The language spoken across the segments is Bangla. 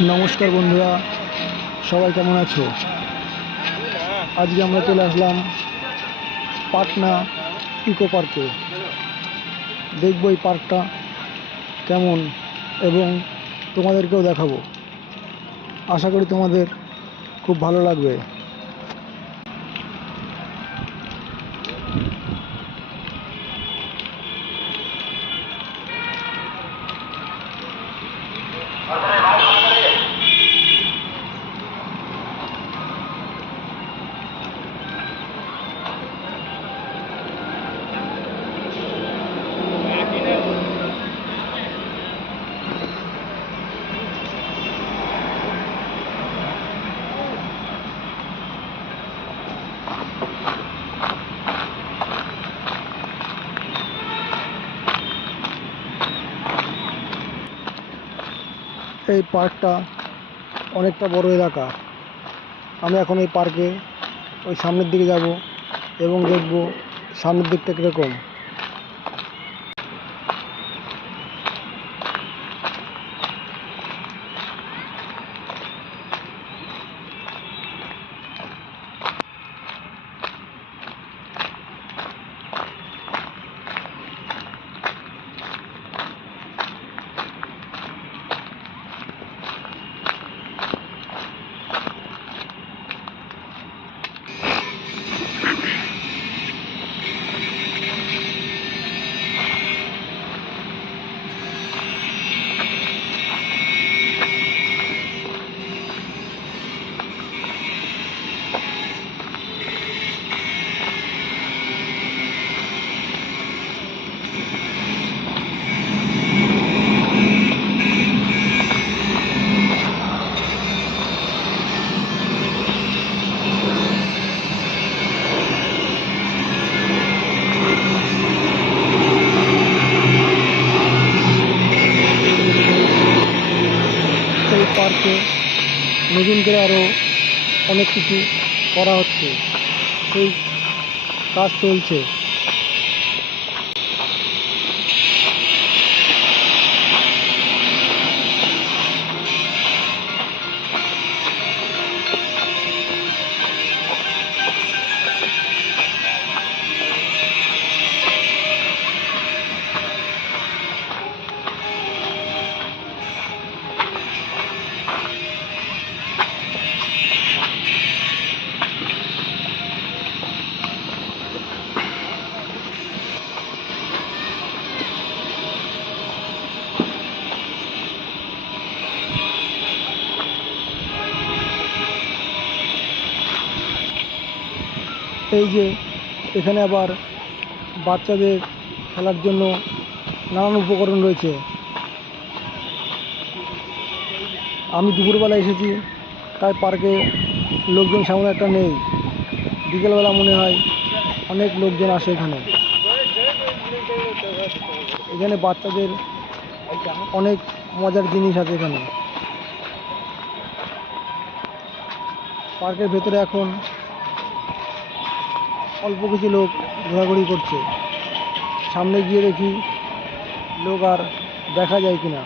নমস্কার বন্ধুরা, সবাই কেমন আছো? আজকে আমরা চলে আসলাম পাটনা ইকো পার্কে। দেখবো এই পার্কটা কেমন এবং তোমাদেরকেও দেখাবো। আশা করি তোমাদের খুব ভালো লাগবে। এই পার্কটা অনেকটা বড় এলাকা। আমি এখন এই পার্কে ওই সামনের দিকে যাব এবং দেখব সামনের দিকটা কীরকম। এই পার্কে নতুন করে আরও অনেক কিছু করা হচ্ছে, সেই কাজ চলছে। এই যে এখানে আবার বাচ্চাদের খেলার জন্য নানান উপকরণ রয়েছে। আমি দুপুরবেলা এসেছি, তাই পার্কে লোকজন সেমন একটা নেই। বিকেলবেলা মনে হয় অনেক লোকজন আসে এখানে। এখানে বাচ্চাদের অনেক মজার জিনিস আছে এখানে। পার্কের ভেতরে এখন অল্প কিছু লোক ঘোরাঘুরি করছে। সামনে গিয়ে দেখি লোক আর দেখা যায় কিনা।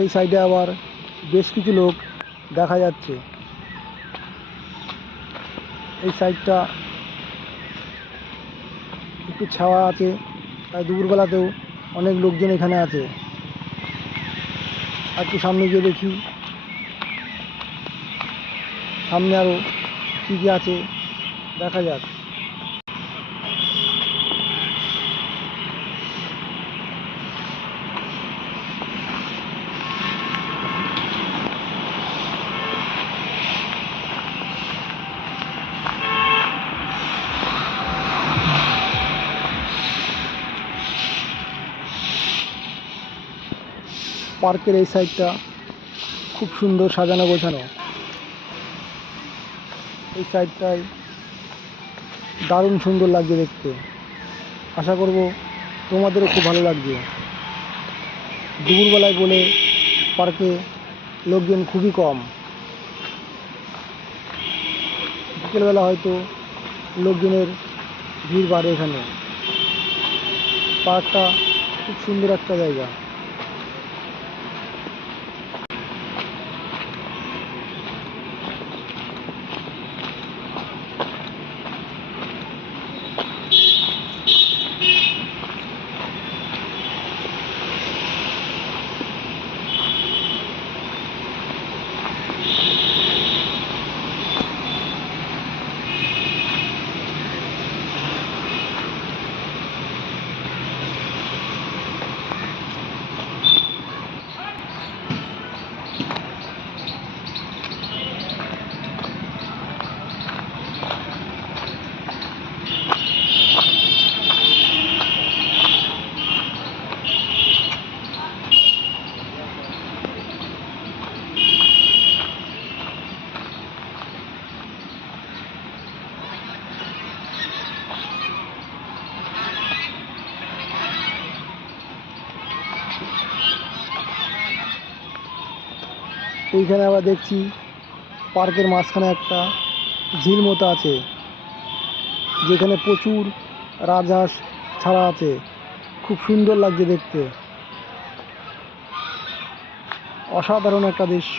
এই সাইডে আবার বেশ কিছু লোক দেখা যাচ্ছে। এই সাইডটা একটু ছাওয়া আছে, তাই দুপুরবেলাতেও অনেক লোকজন এখানে আছে। একটু সামনে গিয়ে দেখি সামনে আরও কী কী আছে দেখা যাক। পার্কের এই সাইডটা খুব সুন্দর সাজানো গোছানো। এই সাইডটায় দারুণ সুন্দর লাগছে দেখতে। আশা করব তোমাদেরও খুব ভালো লাগবে। দুপুরবেলায় বলে পার্কে লোকজন খুবই কম। বিকেলবেলা হয়তো লোকজনের ভিড় বাড়ে এখানে। পার্কটা খুব সুন্দর একটা জায়গা। এইখানে আবার দেখছি পার্কের মাঝখানে একটা ঝিল মতো আছে, যেখানে প্রচুর রাজহাঁস ছাড়া আছে। খুব সুন্দর লাগছে দেখতে, অসাধারণ একটা দৃশ্য।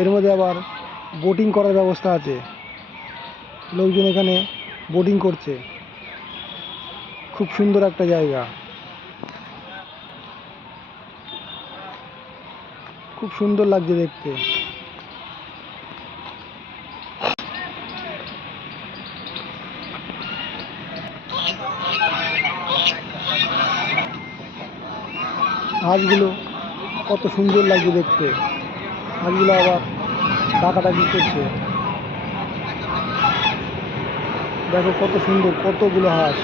এর মধ্যে আবার বোটিং করার ব্যবস্থা আছে, লোকজন এখানে বোটিং করছে। খুব সুন্দর একটা জায়গা, খুব সুন্দর লাগছে দেখতে। হাঁসগুলো কত সুন্দর লাগছে দেখতে। হাঁসগুলো আবার ডাকাডাকি করছে। দেখো কত সুন্দর, কতগুলো হাঁস।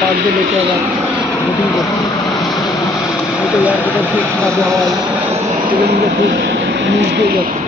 পাঁচ দিয়ে লোকে আবার বোটিং করছে। হয়তো এয়ারপোর্টের খুব কাজে হওয়ায় সেগুলো খুব নিচ দিয়ে যাচ্ছে।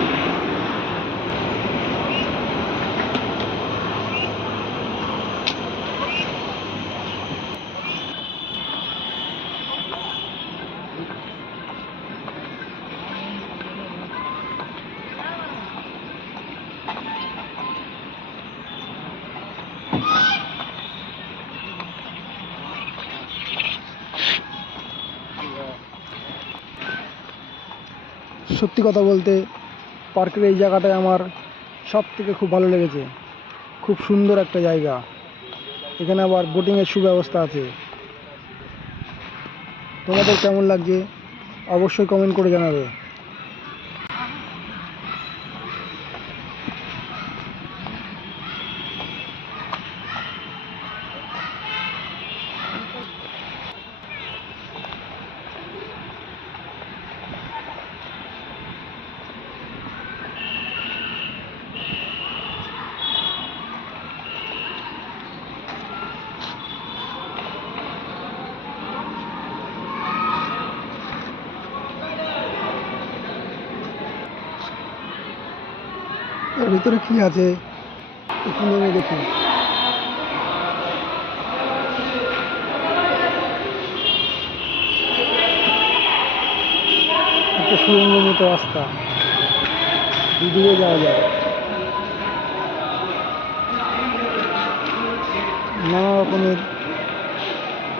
সত্যি কথা বলতে পার্কের এই জায়গাটায় আমার সব থেকে খুব ভালো লেগেছে। খুব সুন্দর একটা জায়গা। এখানে আবার বোটিংয়ের সুব্যবস্থা আছে। তোমাদের কেমন লাগছে অবশ্যই কমেন্ট করে জানাবে। এর ভিতরে কি আছে একটু নেমে দেখি। একটা সুড়ঙ্গ মতো রাস্তা, দুদিকে যাওয়া যায়। নানা রকমের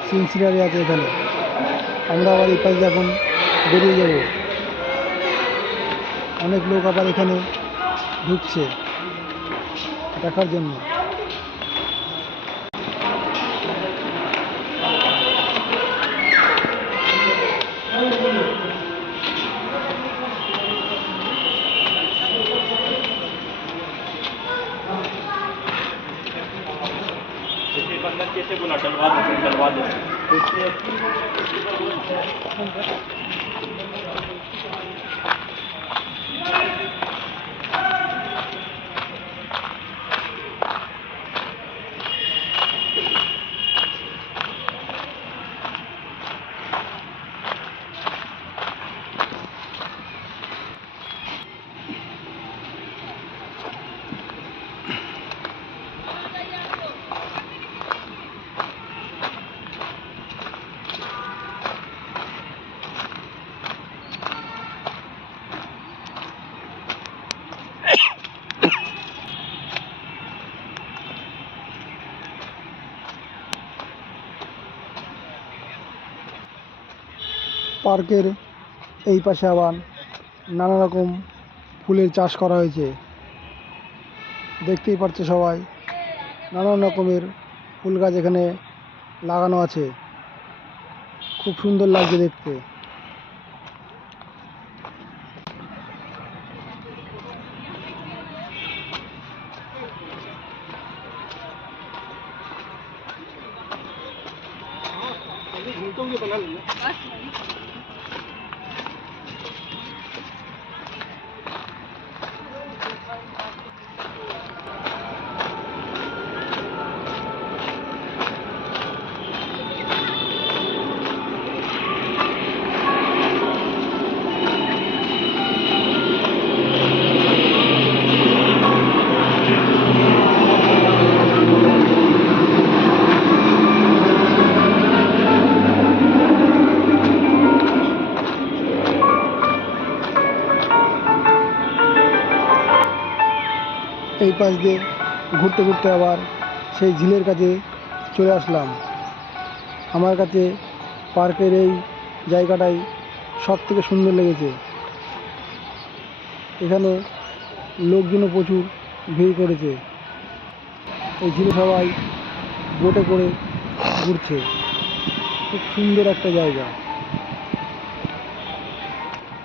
সিনসিনারি আছে এখানে। আমরা আবার এই পাশে এখন বেরিয়ে যাব। অনেক লোক আবার এখানে ঢুকছে দেখার জন্য। পার্কের এই পাশে আবার নানা রকম ফুলের চাষ করা হয়েছে। দেখতেই পাচ্ছে সবাই, নানান রকমের ফুল গাছ এখানে লাগানো আছে। খুব সুন্দর লাগছে দেখতে। এই পাশ দিয়ে ঘুরতে ঘুরতে আবার সেই ঝিলের কাছে চলে আসলাম। আমার কাছে পার্কের এই জায়গাটাই সব থেকে সুন্দর লেগেছে। এখানে লোকজনও প্রচুর ভিড় করেছে। এই ঝিলে সবাই বোটে করে ঘুরছে। খুব সুন্দর একটা জায়গা।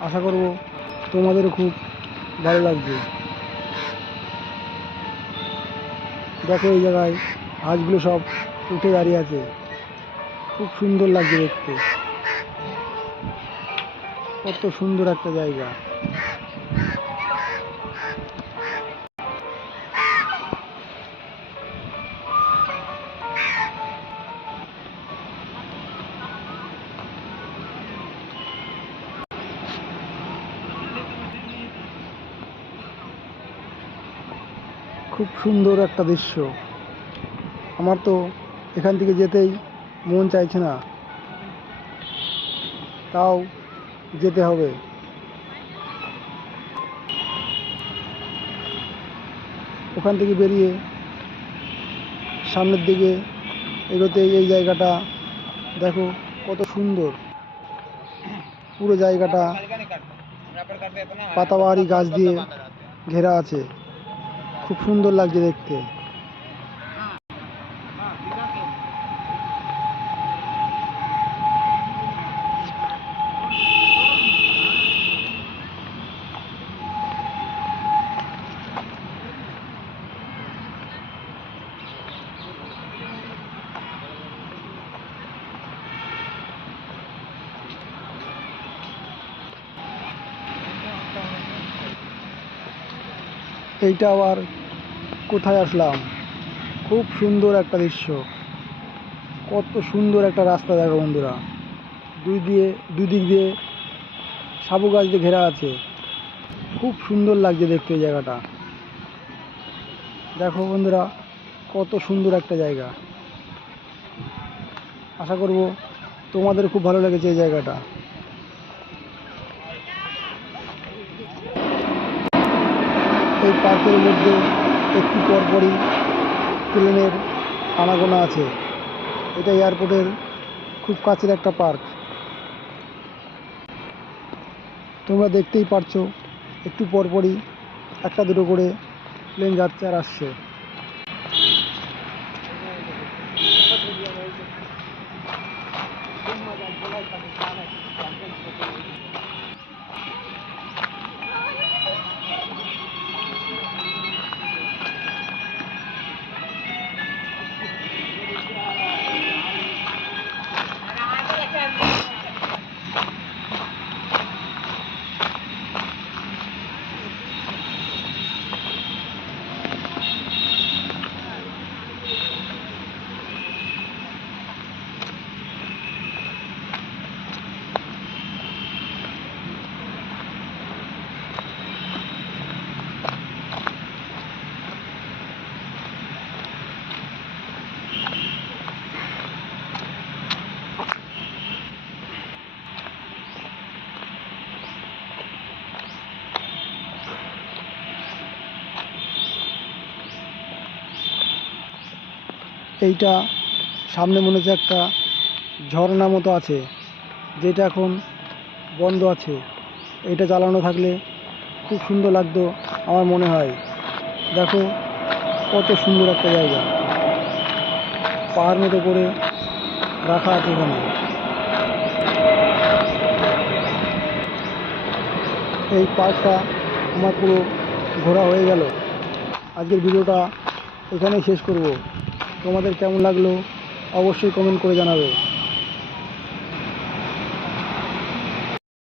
আশা করব তোমাদেরও খুব ভালো লাগবে। দেখো এই জায়গায় হাঁসগুলো সব উঠে দাঁড়িয়ে আছে। খুব সুন্দর লাগছে দেখতে। কত সুন্দর একটা জায়গা। খুব সুন্দর একটা দৃশ্য। আমার তো এখান থেকে যেতেই মন চাইছে না, তাও যেতে হবে। ওখান থেকে বেরিয়ে সামনের দিকে এগোতে এই জায়গাটা দেখো কত সুন্দর। পুরো জায়গাটা পাতাবাহারি গাছ দিয়ে ঘেরা আছে। খুব সুন্দর লাগছে দেখতে। এইটা আবার কোথায় আসলাম? খুব সুন্দর একটা দৃশ্য। কত সুন্দর একটা রাস্তা দেখো বন্ধুরা। দুদিক দিয়ে সাবু গাছ দিয়ে ঘেরা আছে। খুব সুন্দর লাগছে দেখতে এই জায়গাটা। দেখো বন্ধুরা, কত সুন্দর একটা জায়গা। আশা করব তোমাদের খুব ভালো লেগেছে এই জায়গাটা। এই পার্কের মধ্যে একটু পরপরই প্লেনের আনাগোনা আছে। এটা এয়ারপোর্টের খুব কাছের একটা পার্ক। তোমরা দেখতেই পারছো, একটু পরপরই একটা দুটো করে প্লেন যাচ্ছে আর আসছে। এইটা সামনে মনে হচ্ছে একটা ঝর্ণা মতো আছে, যেটা এখন বন্ধ আছে। এটা চালানো থাকলে খুব সুন্দর লাগতো আমার মনে হয়। দেখো কত সুন্দর একটা জায়গা, পাহাড় মতো করে রাখা আছে এখানে। এই পার্কটা আমার পুরো ঘোরা হয়ে গেল। আজকের ভিডিওটা এখানেই শেষ করব। তোমাদের কেমন লাগলো অবশ্যই কমেন্ট করে জানাবে।